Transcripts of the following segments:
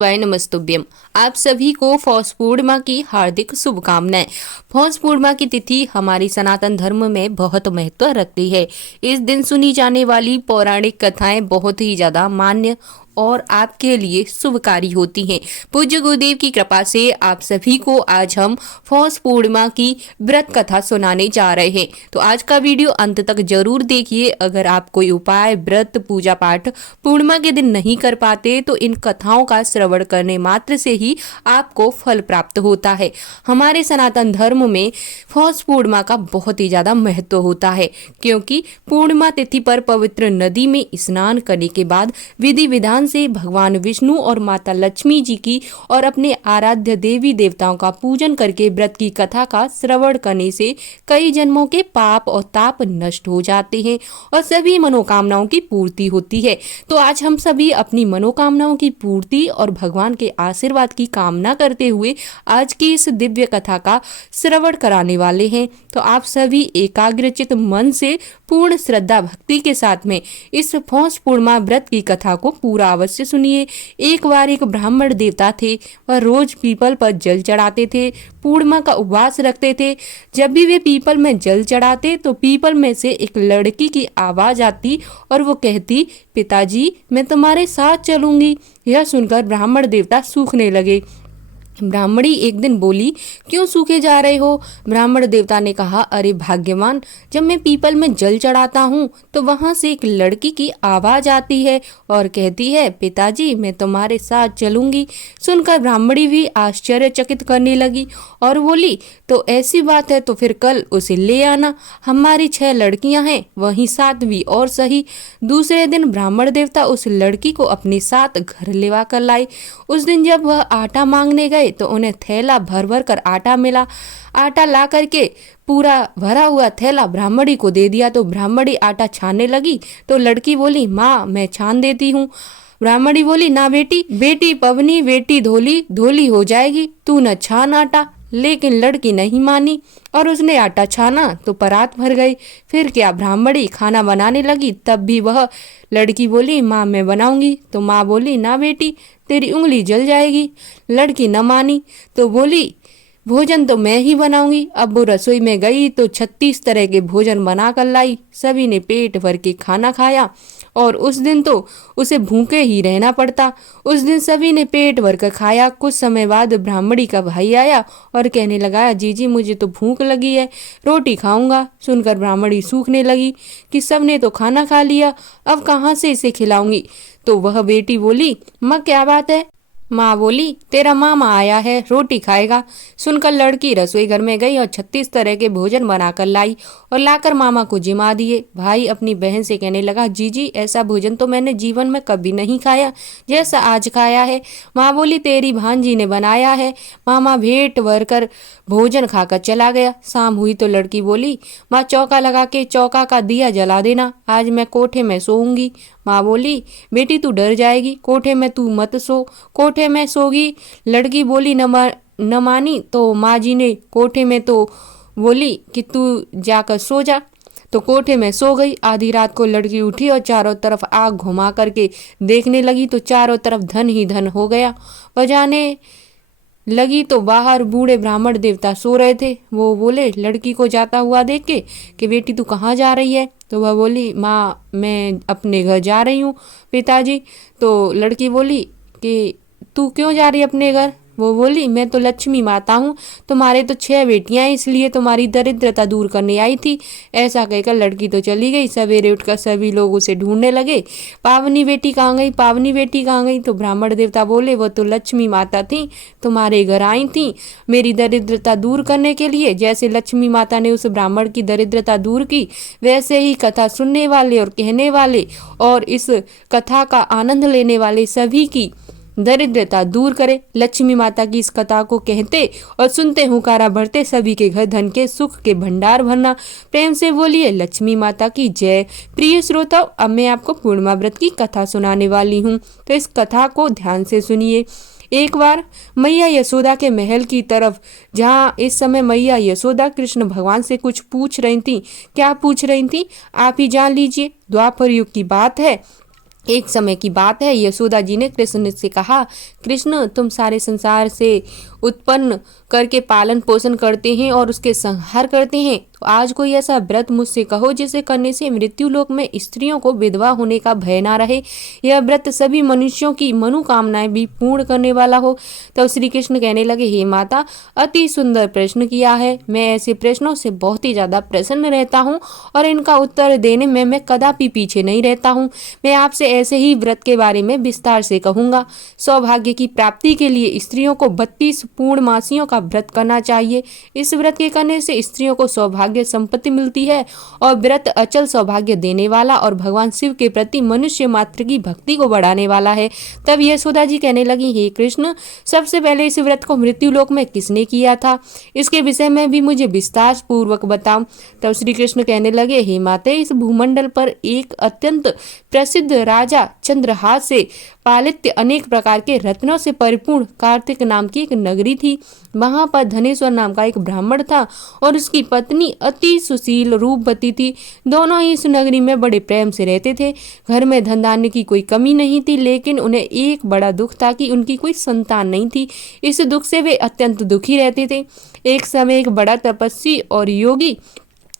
वाय नमस्तुभ्यम। आप सभी को पौष पूर्णिमा की हार्दिक शुभकामनाएं। पौष पूर्णिमा की तिथि हमारी सनातन धर्म में बहुत महत्व रखती है। इस दिन सुनी जाने वाली पौराणिक कथाएं बहुत ही ज्यादा मान्य और आपके लिए शुभकारी होती हैं। पूज्य गुरुदेव की कृपा से आप सभी को आज हम पौष पूर्णिमा की व्रत कथा सुनाने जा रहे हैं। तो आज का वीडियो अंत तक जरूर देखिए। अगर आप कोई उपाय, व्रत, पूजा पाठ पूर्णिमा के दिन नहीं कर पाते तो इन कथाओं का श्रवण करने मात्र से ही आपको फल प्राप्त होता है। हमारे सनातन धर्म में पौष पूर्णिमा का बहुत ही ज्यादा महत्व होता है, क्योंकि पूर्णिमा तिथि पर पवित्र नदी में स्नान करने के बाद विधि विधान से भगवान विष्णु और माता लक्ष्मी जी की और अपने आराध्य देवी देवताओं का पूजन करके व्रत की कथा का श्रवण करने से कई जन्मों के पाप और ताप नष्ट हो जाते हैं और सभी मनोकामनाओं की पूर्ति होती है। तो आज हम सभी अपनी मनोकामनाओं की पूर्ति और भगवान के आशीर्वाद की कामना करते हुए आज की इस दिव्य कथा का श्रवण कराने वाले हैं। तो आप सभी एकाग्रचित मन से पूर्ण श्रद्धा भक्ति के साथ में इस पौष पूर्णिमा व्रत की कथा को पूरा अवश्य सुनिए। एक बार एक ब्राह्मण देवता थे। वह रोज पीपल पर जल चढ़ाते थे, पूर्णिमा का उपवास रखते थे। जब भी वे पीपल में जल चढ़ाते तो पीपल में से एक लड़की की आवाज आती और वो कहती, पिताजी मैं तुम्हारे साथ चलूंगी। यह सुनकर ब्राह्मण देवता सूखने लगे। ब्राह्मणी एक दिन बोली, क्यों सूखे जा रहे हो? ब्राह्मण देवता ने कहा, अरे भाग्यवान, जब मैं पीपल में जल चढ़ाता हूँ तो वहां से एक लड़की की आवाज आती है और कहती है, पिताजी मैं तुम्हारे साथ चलूंगी। सुनकर ब्राह्मणी भी आश्चर्यचकित करने लगी और बोली, तो ऐसी बात है तो फिर कल उसे ले आना। हमारी 6 लड़कियां हैं, वहीं 7वीं और सही। दूसरे दिन ब्राह्मण देवता उस लड़की को अपने साथ घर लेवा कर लाए। उस दिन जब वह आटा मांगने गए तो उन्हें थैला भर भर कर आटा मिला। आटा ला करके पूरा भरा हुआ थैला ब्राह्मणी को दे दिया। तो ब्राह्मणी आटा छानने लगी तो लड़की बोली, माँ मैं छान देती हूँ। ब्राह्मणी बोली, ना बेटी, बेटी पवनी बेटी धोली, धोली हो जाएगी, तू न छान आटा। लेकिन लड़की नहीं मानी और उसने आटा छाना तो परात भर गई। फिर क्या, ब्राह्मणी खाना बनाने लगी तब भी वह लड़की बोली, माँ मैं बनाऊंगी। तो माँ बोली, ना बेटी, तेरी उंगली जल जाएगी। लड़की न मानी तो बोली, भोजन तो मैं ही बनाऊंगी। अब वो रसोई में गई तो 36 तरह के भोजन बना कर लाई। सभी ने पेट भर के खाना खाया और उस दिन तो उसे भूखे ही रहना पड़ता। उस दिन सभी ने पेट भर कर खाया। कुछ समय बाद ब्राह्मणी का भाई आया और कहने लगा, जीजी मुझे तो भूख लगी है, रोटी खाऊंगा। सुनकर ब्राह्मणी सूखने लगी कि सबने तो खाना खा लिया, अब कहाँ से इसे खिलाऊंगी। तो वह बेटी बोली, माँ क्या बात है? माँ बोली, तेरा मामा आया है, रोटी खाएगा। सुनकर लड़की रसोई घर में गई और 36 तरह के भोजन बनाकर लाई और लाकर मामा को जिमा दिए। भाई अपनी बहन से कहने लगा, जीजी ऐसा भोजन तो मैंने जीवन में कभी नहीं खाया जैसा आज खाया है। माँ बोली, तेरी भांजी ने बनाया है। मामा भेंट भर कर भोजन खाकर चला गया। शाम हुई तो लड़की बोली, माँ चौका लगा के चौका का दिया जला देना, आज मैं कोठे में सोऊंगी। माँ बोली, बेटी तू डर जाएगी, कोठे में तू मत सो, कोठे में सोगी। लड़की बोली, न मानी तो माँ जी ने कोठे में तो बोली कि तू जाकर सो जा। तो कोठे में सो गई। आधी रात को लड़की उठी और चारों तरफ आग घुमा करके देखने लगी तो चारों तरफ धन ही धन हो गया। बजाने लगी तो बाहर बूढ़े ब्राह्मण देवता सो रहे थे। वो बोले लड़की को जाता हुआ देख के कि बेटी तू कहाँ जा रही है? तो वह बोली, माँ मैं अपने घर जा रही हूँ पिताजी। तो लड़की बोली कि तू क्यों जा रही है अपने घर? वो बोली, मैं तो लक्ष्मी माता हूँ, तुम्हारे तो 6 बेटियां हैं, इसलिए तुम्हारी दरिद्रता दूर करने आई थी। ऐसा कहकर लड़की तो चली गई। सवेरे उठकर सभी लोग उसे ढूंढने लगे, पावनी बेटी कहाँ गई, पावनी बेटी कहाँ गई? तो ब्राह्मण देवता बोले, वो तो लक्ष्मी माता थी, तुम्हारे घर आई थी मेरी दरिद्रता दूर करने के लिए। जैसे लक्ष्मी माता ने उस ब्राह्मण की दरिद्रता दूर की, वैसे ही कथा सुनने वाले और कहने वाले और इस कथा का आनंद लेने वाले सभी की दरिद्रता दूर करे। लक्ष्मी माता की इस कथा को कहते और सुनते हुंकारा भरते सभी के घर धन के सुख के भंडार भरना। प्रेम से बोलिए लक्ष्मी माता की जय। प्रिय श्रोताओ, अब मैं आपको पूर्णिमा व्रत की कथा सुनाने वाली हूँ, तो इस कथा को ध्यान से सुनिए। एक बार मैया यशोदा के महल की तरफ, जहाँ इस समय मैया यशोदा कृष्ण भगवान से कुछ पूछ रही थी। क्या पूछ रही थी आप ही जान लीजिए। द्वापर युग की बात है। एक समय की बात है, यशोदा जी ने कृष्ण से कहा, कृष्ण तुम सारे संसार से उत्पन्न करके पालन पोषण करते हैं और उसके संहार करते हैं, तो आज कोई ऐसा व्रत मुझसे कहो जिसे करने से मृत्यु लोक में स्त्रियों को विधवा होने का भय ना रहे। यह व्रत सभी मनुष्यों की मनोकामनाएं भी पूर्ण करने वाला हो। तब श्री कृष्ण कहने लगे, हे माता, अति सुंदर प्रश्न किया है। मैं ऐसे प्रश्नों से बहुत ही ज्यादा प्रसन्न रहता हूँ और इनका उत्तर देने में मैं कदापि पीछे नहीं रहता हूँ। मैं आपसे ऐसे ही व्रत के बारे में विस्तार से कहूंगा। सौभाग्य की प्राप्ति के लिए स्त्रियों को 32 पूर्णमासियों का व्रत करना चाहिए। इस व्रत के करने से स्त्रियों को सौभाग्य संपत्ति मिलती है और व्रत अचल सौभाग्य देने वाला और भगवान शिव के प्रति मनुष्य मात्र की भक्ति को बढ़ाने वाला है। तब यशोदा जी कहने लगी, हे कृष्ण, सबसे पहले इस व्रत को मृत्यु लोक में किसने किया था? इसके विषय में भी मुझे विस्तार पूर्वक बताओ। तब श्री कृष्ण कहने लगे, हे माते, इस भूमंडल पर एक अत्यंत प्रसिद्ध राजा चंद्रहास से पालित अनेक प्रकार के रत्नों से परिपूर्ण कार्तिक नाम की एक नगरी थी। वहां पर धनेश्वर नाम का एक ब्राह्मण था और उसकी पत्नी अति सुशील रूपवती थी। दोनों ही इस नगरी में बड़े प्रेम से रहते थे। घर में धन धान्य की कोई कमी नहीं थी, लेकिन उन्हें एक बड़ा दुख था कि उनकी कोई संतान नहीं थी। इस दुख से वे अत्यंत दुखी रहते थे। एक समय एक बड़ा तपस्वी और योगी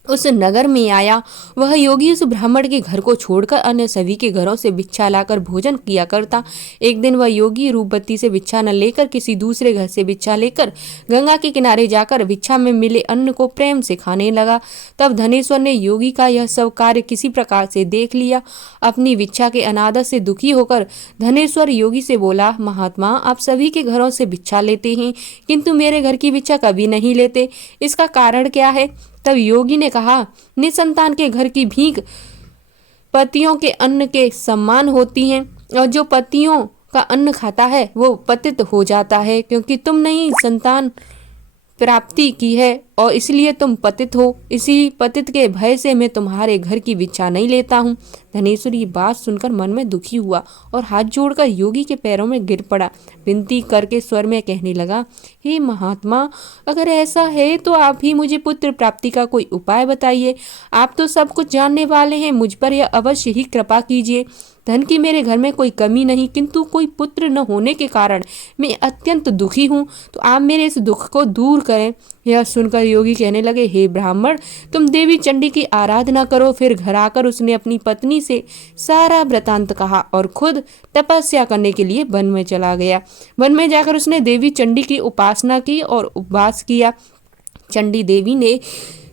उस नगर में आया। वह योगी उस ब्राह्मण के घर को छोड़कर अन्य सभी के घरों से भिक्षा लाकर भोजन किया करता। एक दिन वह योगी रूपवती से भिक्षा न लेकर किसी दूसरे घर से भिक्षा लेकर गंगा के किनारे जाकर भिक्षा में मिले अन्न को प्रेम से खाने लगा। तब धनेश्वर ने योगी का यह सब कार्य किसी प्रकार से देख लिया। अपनी भिक्षा के अनादर से दुखी होकर धनेश्वर योगी से बोला, महात्मा, आप सभी के घरों से भिक्षा लेते हैं किंतु मेरे घर की भिक्षा कभी नहीं लेते, इसका कारण क्या है? तब योगी ने कहा, निसंतान के घर की भीख पतियों के अन्न के समान होती है और जो पतियों का अन्न खाता है वो पतित हो जाता है, क्योंकि तुमने ही संतान प्राप्ति की है और इसलिए तुम पतित हो। इसी पतित के भय से मैं तुम्हारे घर की भिक्षा नहीं लेता हूँ। धनेश्वर ये बात सुनकर मन में दुखी हुआ और हाथ जोड़कर योगी के पैरों में गिर पड़ा। विनती करके स्वर में कहने लगा, हे महात्मा, अगर ऐसा है तो आप ही मुझे पुत्र प्राप्ति का कोई उपाय बताइए। आप तो सब कुछ जानने वाले हैं, मुझ पर यह अवश्य ही कृपा कीजिए। धन की मेरे घर में कोई कमी नहीं, किंतु कोई पुत्र न होने के कारण मैं अत्यंत दुखी हूँ, तो आप मेरे इस दुख को दूर करें। यह सुनकर योगी कहने लगे, हे ब्राह्मण, तुम देवी चंडी की आराधना करो। फिर घर आकर उसने अपनी पत्नी से सारा वृतांत कहा और खुद तपस्या करने के लिए वन में चला गया। वन में जाकर उसने देवी चंडी की उपासना की और उपवास किया। चंडी देवी ने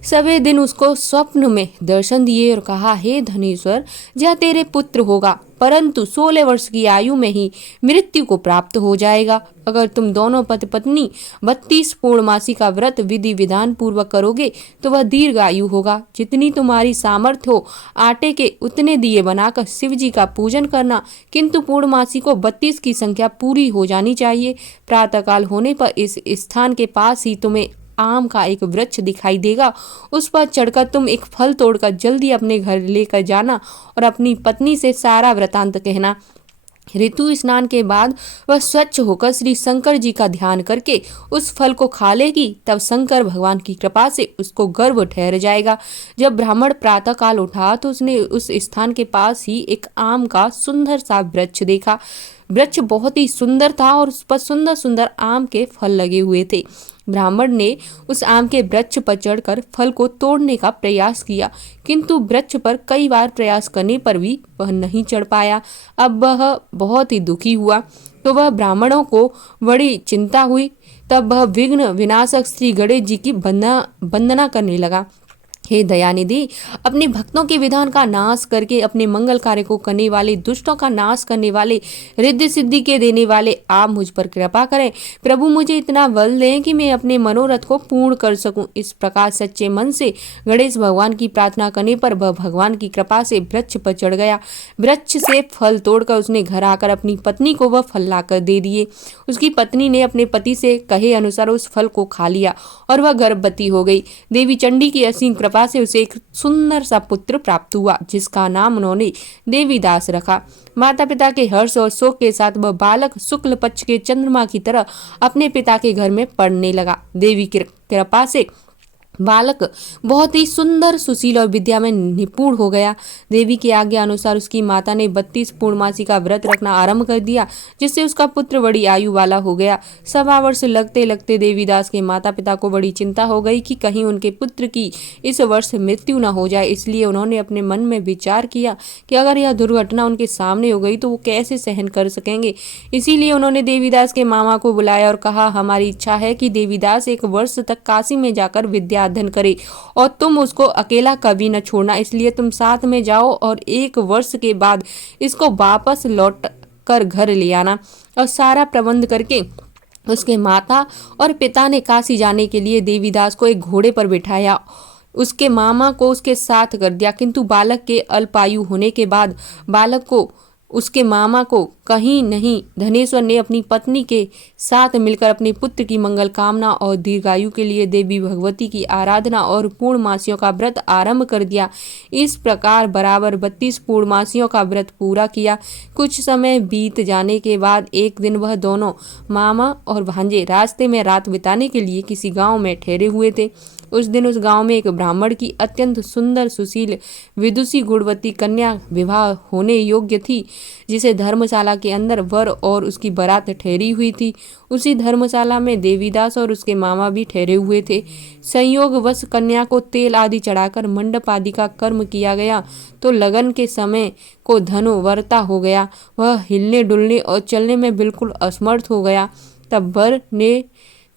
सवे दिन उसको स्वप्न में दर्शन दिए और कहा, हे धनेश्वर, यह तेरे पुत्र होगा, परंतु 16 वर्ष की आयु में ही मृत्यु को प्राप्त हो जाएगा। अगर तुम दोनों पति पत्नी 32 पूर्णमासी का व्रत विधि विधान पूर्वक करोगे तो वह दीर्घ आयु होगा। जितनी तुम्हारी सामर्थ्य हो, आटे के उतने दिए बनाकर शिव जी का पूजन करना, किंतु पूर्णमासी को 32 की संख्या पूरी हो जानी चाहिए। प्रातःकाल होने पर इस स्थान के पास ही तुम्हें आम का एक वृक्ष दिखाई देगा। उस पर चढ़कर तुम एक फल तोड़कर जल्दी अपने घर लेकर जाना और अपनी पत्नी से सारा वृतांत कहना। ऋतु स्नान के बाद वह स्वच्छ होकर श्री शंकर जी का ध्यान करके उस फल को खा लेगी। तब शंकर भगवान की कृपा से उसको गर्भ ठहर जाएगा। जब ब्राह्मण प्रातः काल उठा तो उसने उस स्थान के पास ही एक आम का सुंदर सा वृक्ष देखा। वृक्ष बहुत ही सुंदर था और उस पर सुंदर सुंदर आम के फल लगे हुए थे। ब्राह्मण ने उस आम के वृक्ष पर चढ़कर फल को तोड़ने का प्रयास किया, किंतु वृक्ष पर कई बार प्रयास करने पर भी वह नहीं चढ़ पाया। अब वह बहुत ही दुखी हुआ तो वह ब्राह्मणों को बड़ी चिंता हुई। तब वह विघ्न विनाशक श्री गणेश जी की वंदना करने लगा। हे दयानिधि, अपने भक्तों के विधान का नाश करके अपने मंगल कार्य को करने वाले, दुष्टों का नाश करने वाले, रिद्धि सिद्धि के देने वाले, आप मुझ पर कृपा करें। प्रभु मुझे इतना बल दें कि मैं अपने मनोरथ को पूर्ण कर सकूं। इस प्रकार सच्चे मन से गणेश भगवान की प्रार्थना करने पर वह भगवान की कृपा से वृक्ष पर चढ़ गया। वृक्ष से फल तोड़कर उसने घर आकर अपनी पत्नी को वह फल लाकर दे दिए। उसकी पत्नी ने अपने पति से कहे अनुसार उस फल को खा लिया और वह गर्भवती हो गई। देवी चंडी की असीम कृपा से उसे एक सुंदर सा पुत्र प्राप्त हुआ, जिसका नाम उन्होंने देवीदास रखा। माता पिता के हर्ष और शोक के साथ वह बालक शुक्ल पक्ष के चंद्रमा की तरह अपने पिता के घर में पढ़ने लगा। देवी की कृपा से बालक बहुत ही सुंदर, सुशील और विद्या में निपुण हो गया। देवी की आज्ञा अनुसार उसकी माता ने 32 पूर्णमासी का व्रत रखना आरंभ कर दिया, जिससे उसका पुत्र बड़ी आयु वाला हो गया। 1.25 वर्ष लगते लगते देवीदास के माता पिता को बड़ी चिंता हो गई कि कहीं उनके पुत्र की इस वर्ष मृत्यु न हो जाए। इसलिए उन्होंने अपने मन में विचार किया कि अगर यह दुर्घटना उनके सामने हो गई तो वो कैसे सहन कर सकेंगे। इसीलिए उन्होंने देवीदास के मामा को बुलाया और कहा, हमारी इच्छा है कि देवीदास 1 वर्ष तक काशी में जाकर विद्या अध्ययन करे और तुम उसको अकेला कभी न छोड़ना। इसलिए तुम साथ में जाओ और 1 वर्ष के बाद इसको वापस लौट कर घर ले आना। और सारा प्रबंध करके उसके माता और पिता ने काशी जाने के लिए देवीदास को एक घोड़े पर बिठाया, उसके मामा को उसके साथ कर दिया। किंतु बालक के अल्पायु होने के बाद बालक को उसके मामा को कहीं नहीं धनेश्वर ने अपनी पत्नी के साथ मिलकर अपने पुत्र की मंगल कामना और दीर्घायु के लिए देवी भगवती की आराधना और पूर्णमासियों का व्रत आरंभ कर दिया। इस प्रकार बराबर 32 पूर्णमासियों का व्रत पूरा किया। कुछ समय बीत जाने के बाद एक दिन वह दोनों मामा और भांजे रास्ते में रात बिताने के लिए किसी गांव में ठहरे हुए थे। उस दिन उस गांव में एक ब्राह्मण की अत्यंत सुंदर, सुशील, विदुषी, गुणवती कन्या विवाह होने योग्य थी, जिसे धर्मशाला के अंदर वर और उसकी बारात ठहरी हुई थी। उसी धर्मशाला में देवीदास और उसके मामा भी ठहरे हुए थे। संयोगवश कन्या को तेल आदि चढ़ाकर मंडप आदि का कर्म किया गया तो लगन के समय को धनुवर्ता हो गया। वह हिलने डुलने और चलने में बिल्कुल असमर्थ हो गया। तब वर ने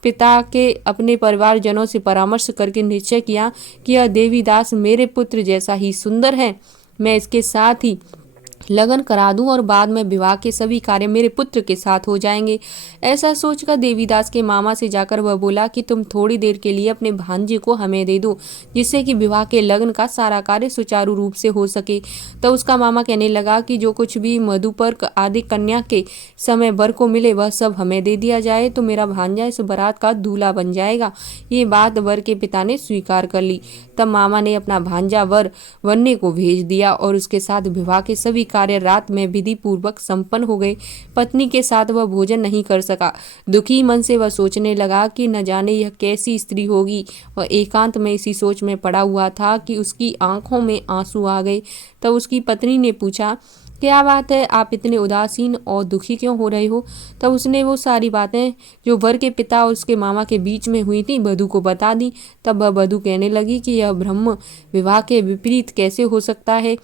पिता के अपने परिवारजनों से परामर्श करके निश्चय किया कि यह देवीदास मेरे पुत्र जैसा ही सुंदर है, मैं इसके साथ ही लगन करा दूं और बाद में विवाह के सभी कार्य मेरे पुत्र के साथ हो जाएंगे। ऐसा सोचकर देवीदास के मामा से जाकर वह बोला कि तुम थोड़ी देर के लिए अपने भांजे को हमें दे दो, जिससे कि विवाह के लगन का सारा कार्य सुचारू रूप से हो सके। तो उसका मामा कहने लगा कि जो कुछ भी मधुपर्क आदि कन्या के समय वर को मिले वह सब हमें दे दिया जाए तो मेरा भांजा इस बारात का दूल्हा बन जाएगा। ये बात वर के पिता ने स्वीकार कर ली। तब मामा ने अपना भांजा वर बनने को भेज दिया और उसके साथ विवाह के सभी कार्य रात में विधि पूर्वक संपन्न हो गए। पत्नी के साथ वह भोजन नहीं कर सका। दुखी मन से वह सोचने लगा कि न जाने यह कैसी स्त्री होगी। वह एकांत में इसी सोच में पड़ा हुआ था कि उसकी आंखों में आंसू आ गए। तब उसकी पत्नी ने पूछा, क्या बात है, आप इतने उदासीन और दुखी क्यों हो रहे हो? तब उसने वो सारी बातें जो वर के पिता और उसके मामा के बीच में हुई थी वधू को बता दी। तब वह वधू कहने लगी कि यह ब्रह्म विवाह के विपरीत कैसे हो सकता है।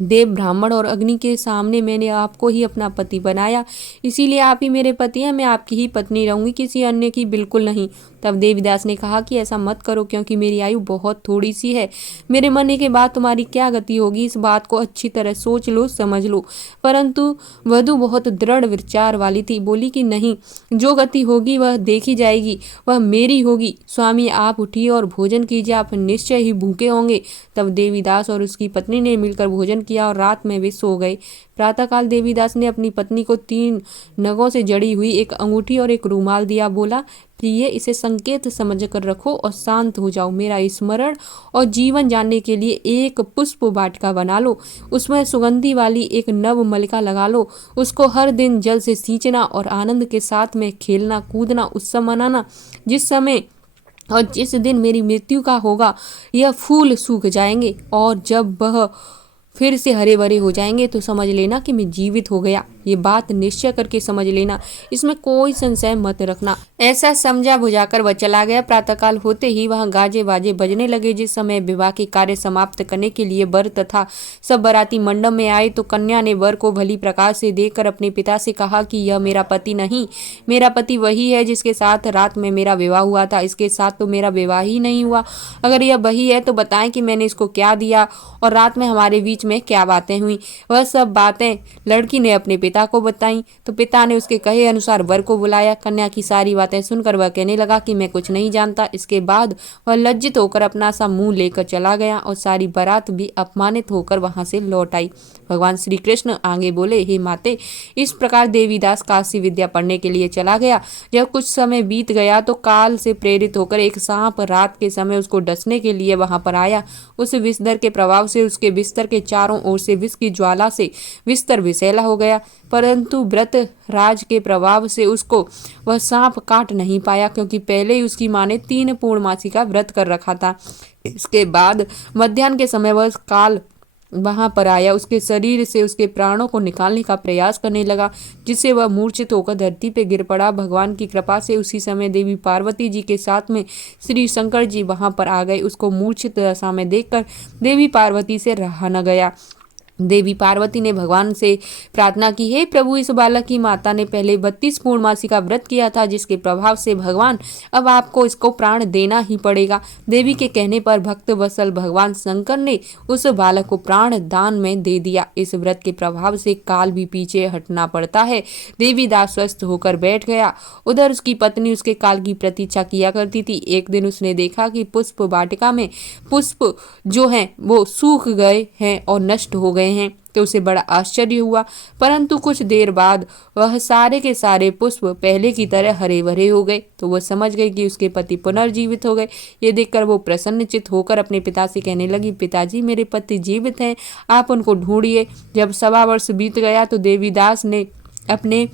देव, ब्राह्मण और अग्नि के सामने मैंने आपको ही अपना पति बनाया, इसीलिए आप ही मेरे पति हैं। मैं आपकी ही पत्नी रहूंगी, किसी अन्य की बिल्कुल नहीं। तब देवीदास ने कहा कि ऐसा मत करो, क्योंकि मेरी आयु बहुत थोड़ी सी है। मेरे मरने के बाद तुम्हारी क्या गति होगी, इस बात को अच्छी तरह सोच लो, समझ लो। परंतु वधू बहुत दृढ़ विचार वाली थी, बोली कि नहीं, जो गति होगी वह देखी जाएगी, वह मेरी होगी। स्वामी आप उठिए और भोजन कीजिए, आप निश्चय ही भूखे होंगे। तब देवीदास और उसकी पत्नी ने मिलकर भोजन किया और रात में वे सो गए। प्रातःकाल देवीदास ने अपनी पत्नी को 3 नगों से जड़ी हुई एक अंगूठी और एक रूमाल दिया। बोला, प्रिय, इसे संकेत समझकर रखो और शांत हो जाओ। मेरा स्मरण और जीवन जानने के लिए एक पुष्प वाटिका बना लो, उसमें सुगंधी वाली एक नव मलिका लगा लो। उसको हर दिन जल से सींचना और आनंद के साथ में खेलना, कूदना, उत्सव मनाना। जिस समय और जिस दिन मेरी मृत्यु का होगा यह फूल सूख जाएंगे और जब वह फिर से हरे भरे हो जाएंगे तो समझ लेना कि मैं जीवित हो गया। ये बात निश्चय करके समझ लेना, इसमें कोई संशय मत रखना। ऐसा समझा बुझाकर वह चला गया। प्रातःकाल होते ही वहां गाजे बाजे बजने लगे। जिस समय विवाह के कार्य समाप्त करने के लिए वर तथा सब बाराती मंडप में आए तो कन्या ने वर को भली प्रकार से देखकर अपने पिता से कहा कि यह मेरा पति नहीं, मेरा पति वही है जिसके साथ रात में मेरा विवाह हुआ था। इसके साथ तो मेरा विवाह ही नहीं हुआ। अगर यह वही है तो बताएं कि मैंने इसको क्या दिया और रात में हमारे बीच में क्या बातें हुई। वह सब बातें लड़की ने अपने पिता को बताई। तो पिता ने उसके कहे अनुसार वर को बुलाया। कन्या की सारी बातें सुनकर वह कहने लगा कि मैं कुछ नहीं जानता। इसके बाद वह लज्जित होकर अपना सा मुंह लेकर चला गया और सारी बारात भी अपमानित होकर वहां से लौट आई। भगवान श्री कृष्ण आगे बोले, हे माते, इस प्रकार देवीदास काशी विद्या पढ़ने के लिए चला गया। जब कुछ समय बीत गया तो काल से प्रेरित होकर एक सांप रात के समय उसको डसने के लिए वहां पर आया। उस विषधर के प्रभाव से उसके बिस्तर के चारों ओर से विष की ज्वाला से बिस्तर विषैला हो गया। परंतु व्रत राज के प्रभाव से उसको वह सांप काट नहीं पाया, क्योंकि पहले ही उसकी माँ ने 3 पूर्णमासी का व्रत कर रखा था। इसके बाद मध्याह्न के समय वह काल वहां पर आया, उसके शरीर से उसके प्राणों को निकालने का प्रयास करने लगा, जिससे वह मूर्छित होकर धरती पे गिर पड़ा। भगवान की कृपा से उसी समय देवी पार्वती जी के साथ में श्री शंकर जी वहां पर आ गए। उसको मूर्छित दशा में देखकर देवी पार्वती से रहा न गया। देवी पार्वती ने भगवान से प्रार्थना की, हे प्रभु, इस बालक की माता ने पहले 32 पूर्णमासी का व्रत किया था, जिसके प्रभाव से भगवान अब आपको इसको प्राण देना ही पड़ेगा। देवी के कहने पर भक्त वत्सल भगवान शंकर ने उस बालक को प्राण दान में दे दिया। इस व्रत के प्रभाव से काल भी पीछे हटना पड़ता है। देवीदास स्वस्थ होकर बैठ गया। उधर उसकी पत्नी उसके काल की प्रतीक्षा किया करती थी। एक दिन उसने देखा कि पुष्प वाटिका में पुष्प जो हैं वो सूख गए हैं और नष्ट हो गए हैं, तो उसे बड़ा आश्चर्य हुआ। परंतु कुछ देर बाद वह सारे के सारे पुष्प पहले की तरह हरे भरे हो गए, तो वह समझ गई कि उसके पति पुनर्जीवित हो गए। ये देखकर वो प्रसन्नचित होकर अपने पिता से कहने लगी, पिताजी, मेरे पति जीवित हैं, आप उनको ढूंढिए। जब 1.25 वर्ष बीत गया तो देवीदास ने अपने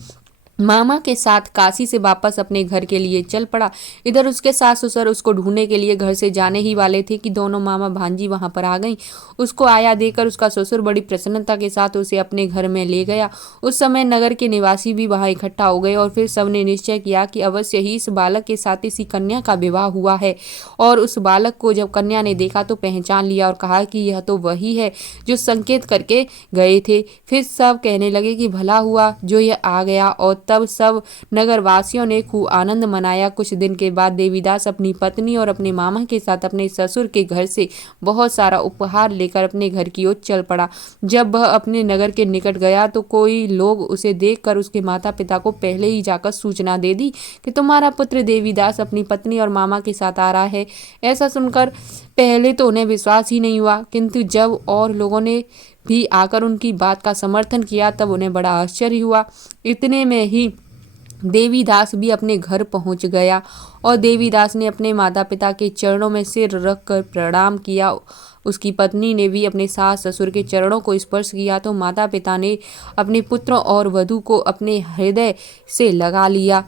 मामा के साथ काशी से वापस अपने घर के लिए चल पड़ा। इधर उसके सास ससुर उसको ढूंढने के लिए घर से जाने ही वाले थे कि दोनों मामा भांजी वहां पर आ गईं। उसको आया देखकर उसका ससुर बड़ी प्रसन्नता के साथ उसे अपने घर में ले गया। उस समय नगर के निवासी भी वहां इकट्ठा हो गए और फिर सबने निश्चय किया कि अवश्य ही इस बालक के साथ इसी कन्या का विवाह हुआ है। और उस बालक को जब कन्या ने देखा तो पहचान लिया और कहा कि यह तो वही है जो संकेत करके गए थे। फिर सब कहने लगे कि भला हुआ जो यह आ गया, और तब सब नगरवासियों ने खूब आनंद मनाया। कुछ दिन के बाद देवीदास अपनी पत्नी और अपने मामा के साथ अपने ससुर के घर से बहुत सारा उपहार लेकर अपने घर की ओर चल पड़ा। जब वह अपने नगर के निकट गया तो कोई लोग उसे देखकर उसके माता पिता को पहले ही जाकर सूचना दे दी कि तुम्हारा पुत्र देवीदास अपनी पत्नी और मामा के साथ आ रहा है। ऐसा सुनकर पहले तो उन्हें विश्वास ही नहीं हुआ, किंतु जब और लोगों ने भी आकर उनकी बात का समर्थन किया तब उन्हें बड़ा आश्चर्य हुआ। इतने में ही देवीदास भी अपने घर पहुंच गया और देवीदास ने अपने माता पिता के चरणों में सिर रखकर प्रणाम किया। उसकी पत्नी ने भी अपने सास ससुर के चरणों को स्पर्श किया तो माता पिता ने अपने पुत्रों और वधू को अपने हृदय से लगा लिया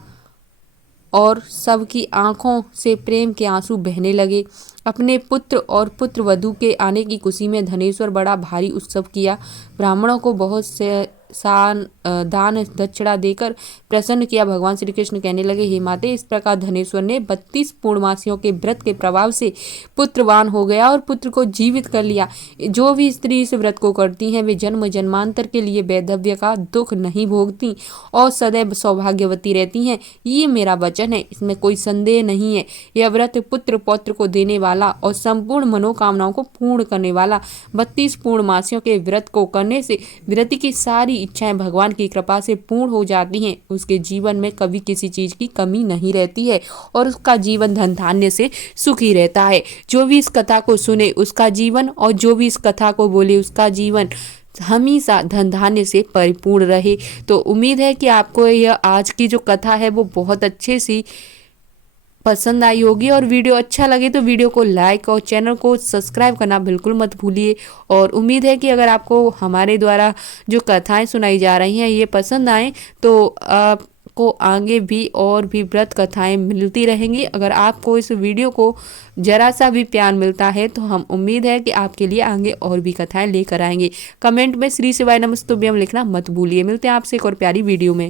और सबकी आंखों से प्रेम के आंसू बहने लगे। अपने पुत्र और पुत्र वधू के आने की खुशी में धनेश्वर बड़ा भारी उत्सव किया। ब्राह्मणों को बहुत से दान दक्षिणा देकर प्रसन्न किया। भगवान श्री कृष्ण कहने लगे, हे माते, इस प्रकार धनेश्वर ने 32 पूर्णमासियों के व्रत के प्रभाव से पुत्रवान हो गया और पुत्र को जीवित कर लिया। जो भी स्त्री इस व्रत को करती हैं वे जन्म जन्मांतर के लिए वैधव्य का दुख नहीं भोगती और सदैव सौभाग्यवती रहती हैं। ये मेरा वचन है, इसमें कोई संदेह नहीं है। यह व्रत पुत्र पौत्र को देने वाला और संपूर्ण मनोकामनाओं को पूर्ण करने वाला। 32 पूर्णमासियों के व्रत को करने से व्रती की सारी इच्छाएं भगवान की कृपा से पूर्ण हो जाती हैं। उसके जीवन में कभी किसी चीज की कमी नहीं रहती है और उसका जीवन धन धान्य से सुखी रहता है। जो भी इस कथा को सुने उसका जीवन, और जो भी इस कथा को बोले उसका जीवन हमेशा धन धान्य से परिपूर्ण रहे। तो उम्मीद है कि आपको यह आज की जो कथा है वो बहुत अच्छे सी पसंद आई होगी, और वीडियो अच्छा लगे तो वीडियो को लाइक और चैनल को सब्सक्राइब करना बिल्कुल मत भूलिए। और उम्मीद है कि अगर आपको हमारे द्वारा जो कथाएं सुनाई जा रही हैं ये पसंद आए तो आपको आगे भी और भी व्रत कथाएं मिलती रहेंगी। अगर आपको इस वीडियो को जरा सा भी प्यार मिलता है तो हम उम्मीद है कि आपके लिए आगे और भी कथाएं लेकर आएंगे। कमेंट में श्री शिवाय नमस्तुभ्यम लिखना मत भूलिए। मिलते हैं आपसे एक और प्यारी वीडियो में।